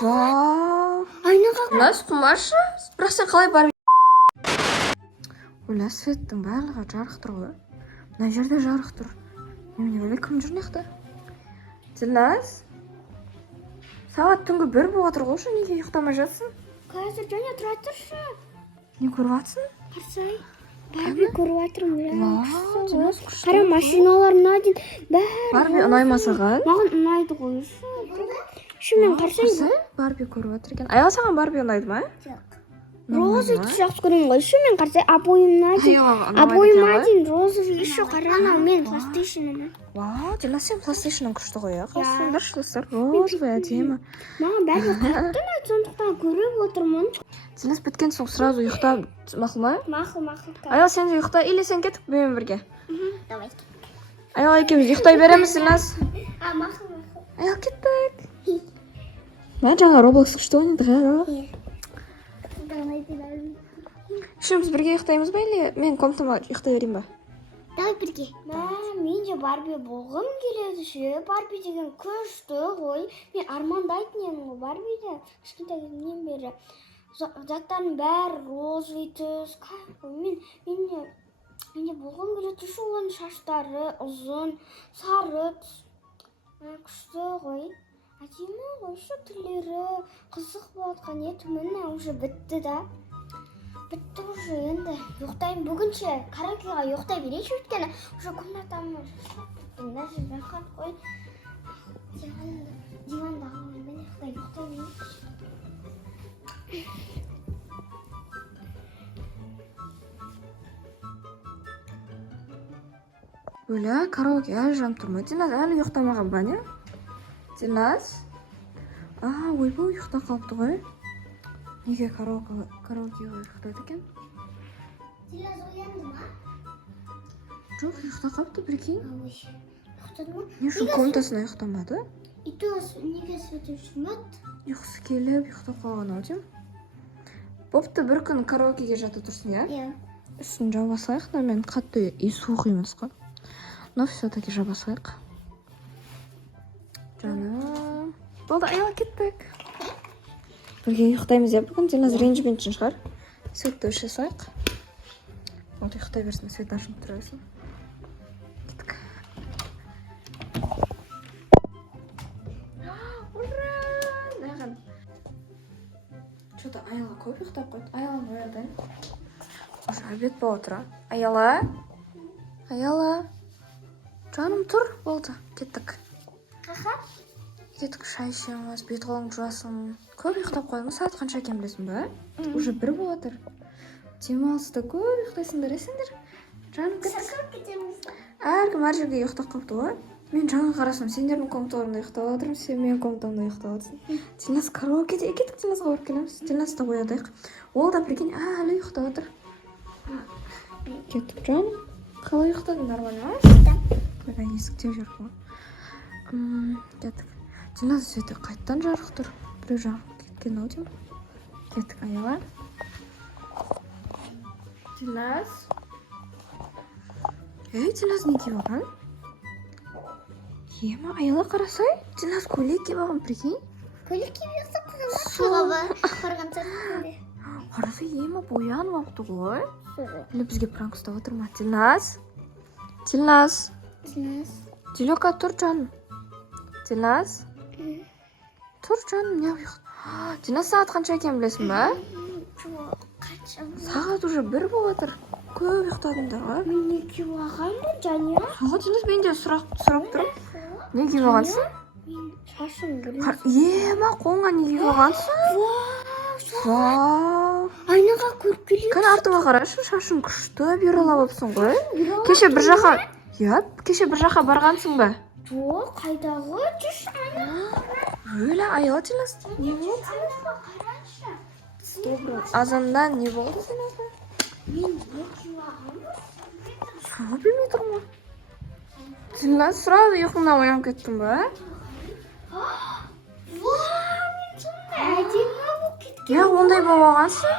Вау. Айнаға Нас құмаршы. Бірақ сен қалай барып... Оля, светтің барлығы жарық тұр ғой. Мына жерде жарық тұр. Немене өлі кім жүр неқті? Дилназ? Сағат түнгі 1 болып отыр ғой, неге ұйықтамай жатсың? қазір және тұра тұршы. Не көріп жатсың? Қарсай. Барби көріп жатырмын. Вау, Дилназ күшті. Қара машиналар ұнайды. Бәрі. Барби ұнай ма саған? Маған ұнайды ғой. Шымен қарсай. Барби көріп отыр екен. Аяла саған Барби ұнайды ма? Жоқ. Розовый жақсы көремін ғой. Шымен қарсай обойымна дейін. Аяла Обойыма дейін розовый еще қарана мен пластейшінімін. Вау, Дилназ сен пластейшінің күшті ғой, қалсыңдар достар. Розовый әдемі. Маған бәрі қатты ұнайды, сондықтан көріп отырмын. Дилназ біткен соң сразу ұйықта мақұл ма? Мақұл. Аяла сен де ұйықта, или сен кетіп менімен бірге? Давай. Аяла екеуміз ұйықтай береміз, Дилназ. Мақұл. Аяла кеттік. Мен жаңа Roblox күшті ойнадық, Аяла. Үшеуміз бірге ұйықтаймыз ба, или мен комнатама ұйықтай берейін ба? Давай бірге. Мен де Барби болғым келеді ше. Барби деген күшті ғой. Мен армандайтын едім ғой Барбиді. Кішкентай кезімнен бері. Заттардың бәрі розовый түс. Мен де болғым келеді ше. Оның шаштары ұзын, сары түс. Күшті ғой. Әдемі ғой ше түрлері. Қызық болатқан еді. Міне уже бітті да. Бітті уже енді ұйықтаймын бүгінше. Караокеға ұйықтай берейінші өйткені уже комнатамы шашып мына жерде рахат қой. Дивандағы мен ұйықтай берейінші. Оля, караоке әлі жанып тұр ма? Дилназ әлі ұйықтамаған ба, не? Дилназ? Ойбай ұйықта қалыпты ғой. Неге караокеға ұйықтады екен? Дилназ оянды ма? Жоқ, ұйықта қалыпты, прикинь. Ұйықтады ма? Не үшін комнатасына ұйықтамады? Неге свет өшірмеді? Ұйқысы келіп, ұйықтап қалған ау деймін. Бопты бір күн караокеге жата тұрсын, иә? Иә. Үстін жаба салайық та, мен қатты суық емес қой. Но все-таки жаба салайық. Жаным. Болды, Аяла кеттік. Бірге ұйықтаймыз иә бүгін. Дилназ ренжімейтін шығар. Светті өшіре салайық. Болды, ұйықтай берсін, свет ашып тұра берсін. Кеттік. Ура! Наған. Что-то Аяла көп ұйықтап қойды. Аяланы оятайын. Уже обед болып тұр. Аяла. Жаным тұр. Болды, кеттік. Қаха? Кеттік, шай ішеміз, бет қолың жуасың. Көп ұйықтап қойдың, сағат қанша екен білесің ба? Уже 1 болып отыр. Демалыста көп ұйықтайсыңдар, сендер? Жаным, кеттік. Әркім әр жерге ұйықтап қалыпты ғой. Мен жаңа қарасам, сендердің комнаталарында ұйықтап отырмын, сен менің комнатамда ұйықтап отырсың. Дилназ караокеде, кеттік Дилназға барып келеміз. Дилназды оятайық. Ол да прикинь, әлі ұйықтап отыр. Кеттік, жаным. Қалай ұйықтадың, нормально ма? Қайда есікте жүр ғой. Кеттік. Дилназ светі қайттан жарық тұр. Біреу жарық кеткен ау деймін. Кеттік, Аяла. Дилназ. Дилназ не киіп алған? Ема, Аяла қарасай. Дилназ көйлек киіп алған, прикинь. Көйлек киіп жатсақ қызыма барған сәтінде. Қарасай, ема боянып алыпты ғой. Или бізге пранк ұстап отыр ма? Дилназ. Дилека, тұр жаным. Дилназ. Тұр жаным, не ұйықтады? Дилназ сағат қанша екен білесің ба? Сағат уже 1 болып отыр. Көп ұйықтадыңдар ғой. Мен не киіп алғанмын, Жаня? Дилназ, мен де сұрап тұрып. Не киіп алғансың? Мен шашым гүл. Ема, қолыңа не киіп алғансың? Вау. Айнаға көріп келеді. Кәне артыңа қарашы, шашың күшті бюролап алыпсың ғой. Кеше бір жаққа барғансың ба? Жоқ, қайдағы? Жүш Айна. Өлі, Аяла, Дилназ. Не болды? Азаннан не болды сен азда? Мен не киіп алғанмын? Суға білмей тұрмын ғой. Дилназ, сразу ұйқымнан оянып кеттің ба? Мен сондай әдемі болып кеткен. Я ондай болып алғансың?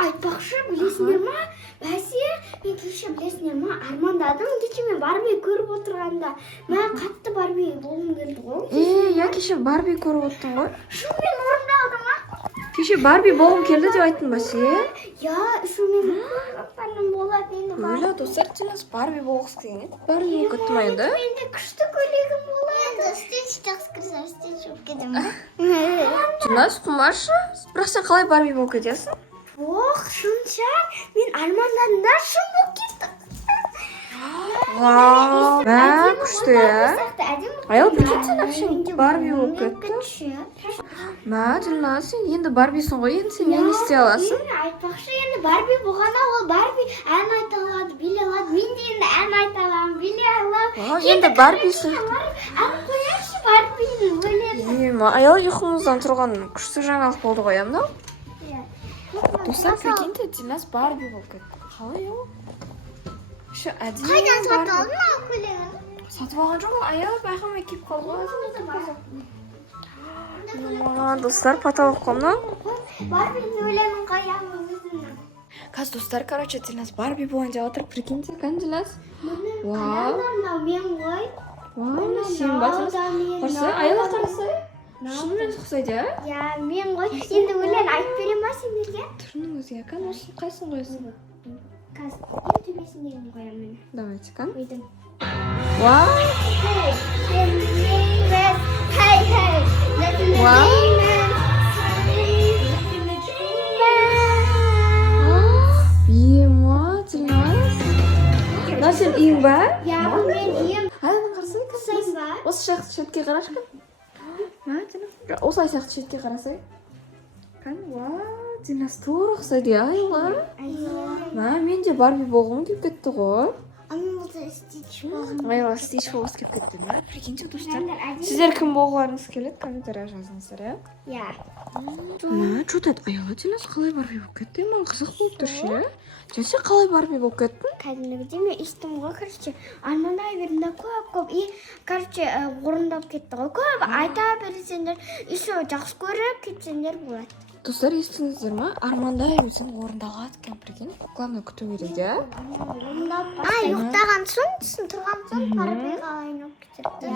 Айтпақшы, білесіңдер ма? Бәсе, мен кеше білесіңдер ма? Армандадым, кеше мен Барби көріп отырғанда. Мен қатты Барби болғым келді ғой. Я кеше Барби көріп оттың ғой. Шумен орындалды ма? Кеше Барби болғым келді деп айттың ба сен? Я, шумен көріп болады енді. Өлі достар, Динас Барби болғысы келген еді. Барби болып кетті ма енді? Менде күшті көйлегім болады. Стич жақсы кірсе, стич болып кетемін. Динас құмаршы. Бірақ сен қалай Барби болып кетесің? Жоқ, шынша мен армандадым шын болып кетті. Вау, бә, күшті ә? Аял бекетсен әпшен Барби болып кетті. Мә, Динас, сен енді Барбисің ғой, енді сен нені істей аласың? Мен айтпақшы, енді Барби болғанда ол Барби ән айта алады, билей алады. Мен де енді ән айта аламын, билей аламын. Енді Барбисің. Ән қояшы Барбидің өледі. Аял ұйқыңыздан тұрған күшті жаңалық болды ғой, мынау? Достар, прикиньте, Динас Барби болып кетті. Қалай ол? Шы әдейі Қайдан сатып алдың ау көйлегін? Сатып алған жоқ, аял байқамай келіп қалды. Достар, потолок қомна. Барбидің өлемін қоямын өзімнің. Қазір достар, короче, Динас Барби болайын деп отыр. Прикиньте, Динас. Вау. Мен ғой. Вау, сен ба Динас? Қарсы, аяла қарсы. Шынымен ұқсайды, ә? Я, мен ғой. Енді өлең айтып берем ба сендерге? Түрінің өзге, қайсын қойсын? Қазір төбесіндегін қоямын мен. Давайте, кан. Өйдім. Вау! Ема, Динас. Мына сен үйің ба? Я, бұл мен үйім. Аяның қарсы, Сен ба? осы сияқты шетке қарашы кан. Осылай сияқты шетке қарасай. Кан, вау, Динас тура ұқсайды, айлар. Мен де Барби болғым келіп кетті ғой. Анылды стич болған. Аяла стич болғысы келіп кетті. Прикиньте, достар. Сіздер кім болғыларыңыз келеді? Комментария жазыңыздар, иә? Я. Что-то аяла Динас қалай Барби болып кетті? Маған қызық болып тұр ше. Сен қалай Барби болып кеттің? Кәдімгідей мен естім ғой, короче, армандай бердім да көп. И, короче, орындап кетті ғой. Көп айта берсеңдер, еще жақсы көріп кетсеңдер болады. Достар, естіңіздер ма? Армандай өзің орындалады екен, прикинь. Главное күту керек, иә? Ұйықтаған соң, тұрған соң, Барбиға айнап кетеді.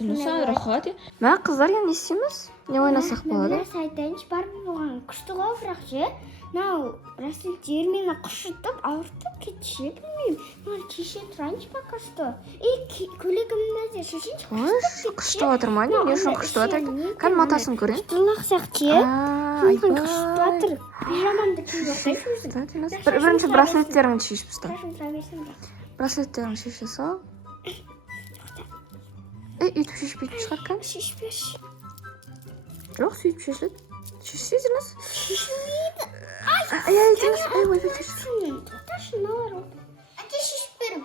Динас рахат. Қыздар, не істейміз? Не ойнасақ болады? Нәрсе айтайыншы, Барби болған күшті ғой, бірақ ше. Нау, Расул жер мені құшытып, ауыртып кетші, білмеймін. Маған кеше тұрайыншы пока что. Көйлегімді де шешінші күшті отыр ма? Не үшін күшті отыр? Қан матасын көрейін? Құштылық сәқче. Күшті отыр. Пижамамды киіп отыр. Бірінші браслеттеріңді шешіп ұста. Браслеттеріңді шеше сал. Үйтіп шешпейтін шығар, Қан? Шешпеші. Жоқ, сөйтіп шешіледі. Шешсе, Динас? Шешілмейді. Динас, Тоқташы, налар ол. Әке шешіп берім.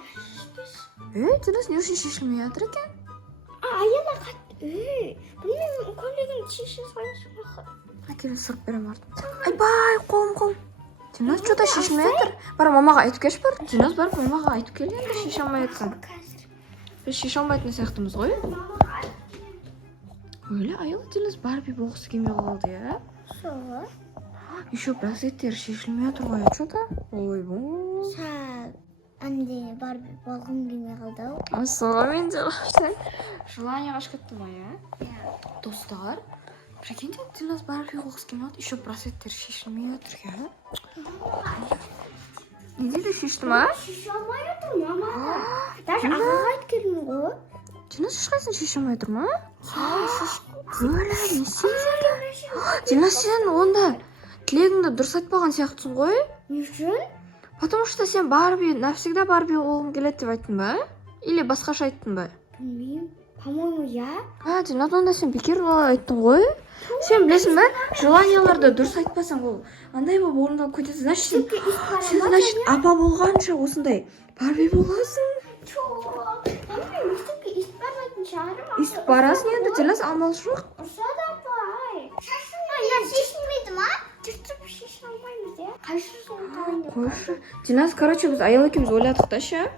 Динас, не үшін шешілмей жатыр екен? Аяла қатты. Білмеймін, көйлегін шеше салайыншы бақы. Әкелі сұрып берем артым. Айбай, қолым. Динас, что-то шешілмей жатыр. Бар, мамаға айтып кеш бар. Динас, бар, мамаға айтып кел енді шеше алмай жатсың. Біз шеше алмайтын сияқтымыз ғой. Өлі, аяла Динас Барби болғысы келмей қалды, иә? Соғы. Еще браслеттер шешілмей жатыр ғой, что-то? Ой, бұл. Әнде Барби болғым келмей қалды ау. Соға мен де желание қашып кетті ма, иә? Достар, прикиньте, Динас Барби болғысы келмей жатыр, еще браслеттер шешілмей жатыр, иә? Не дейді, шешті ма? Шеше алмай отыр, мама. Даже ағаға айткелім ғой. Динас ешқайсын шеше алмай отыр ма? Өлі, не істейсің? Динас, сен онда тілегіңді дұрыс айтпаған сияқтысың ғой? Не үшін? Потому что сен Барби, навсегда Барби болғым келеді деп айттың ба? Или басқаша айттың ба? Білмеймін. По-моему, я. Динас, онда сен бекер айттың ғой? Сен білесің ба? Желанияларды дұрыс айтпасаң ол андай болып орындалып кетеді. Значит, сен значит апа болғанша осындай Барби боласың. Ист барасың енді, Динас, амал жоқ. Ұрсады апай. Шешілмейді ма? Түртіп шеше алмаймыз, иә? Қайшы соны қалайын. Қойшы. Динас, короче, біз аял екеуміз ойладық та ше.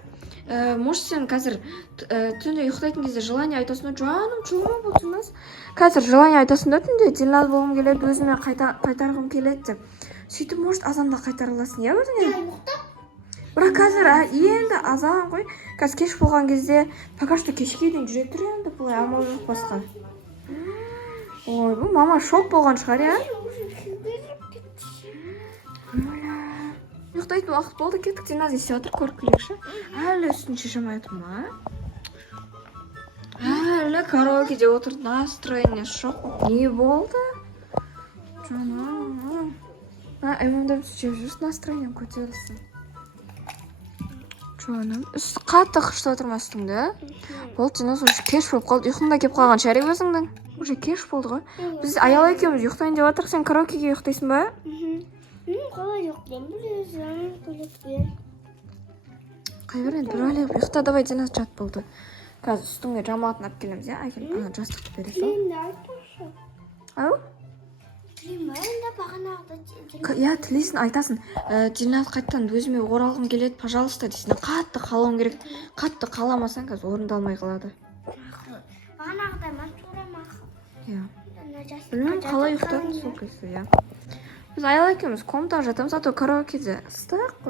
Может, сен қазір түнде ұйықтайтын кезде желание айтасың да, жаным, жылма бұл Динас. Қазір желание айтасың да түнде, Динас болғым келеді, өзіме қайтарғым келеді деп. Сөйтіп, может, азанда қайтара аласың, иә өзіңе? Ұйықтап. Бірақ қазір енді азан ғой. Қазір кеш болған кезде, пока что кешке дейін жүре тұр енді, бұлай амал жоқ басқа. Ой, бұл мама шок болған шығар, я? Ұйықтайтын уақыт болды, кеттік. Диназ естіп отыр, көріп келейікші. Әлі үстін шеше алмай отырмын, а? Әлі караокеде отырды, настроение шок. Не болды? Жаным. Әмімден түсіп жүрсін, настроением көтерілсін. Жаным, үсті қатты қышты отырмастың, да? Болды, Диназ уже кеш болып қалды. Ұйқыңда кеп қалған шәрі өзіңдің. Уже кеш болды ғой. Біз аял екеуміз ұйықтайын деп жатырық, сен караокеге ұйықтайсың ба? Қалай ұйықтайын білесің, көйлекпен. Қайбір енді бір әлі ұйықта, давай, Диназ жат болды. Қазір үстіңе жамалатын алып келеміз, я? Әкел, ана жастықты бере сол. Тілемді айтыңшы. Ау? Тілемейді бағанағыда. Я, тілесін, айтасың. Диназ қайттан өзіме оралғым келеді, пожалуйста, дейсің. Қатты қалауым керек. Қатты қаламасаң қазір орындалмай қалады. Бағанағыда мен тұрамақы. Я. Білмеймін, қалай ұйықтадың сол кезде, я. Біз аял екеуміз комнатаға жатамыз, а то караокеде ыстық қой.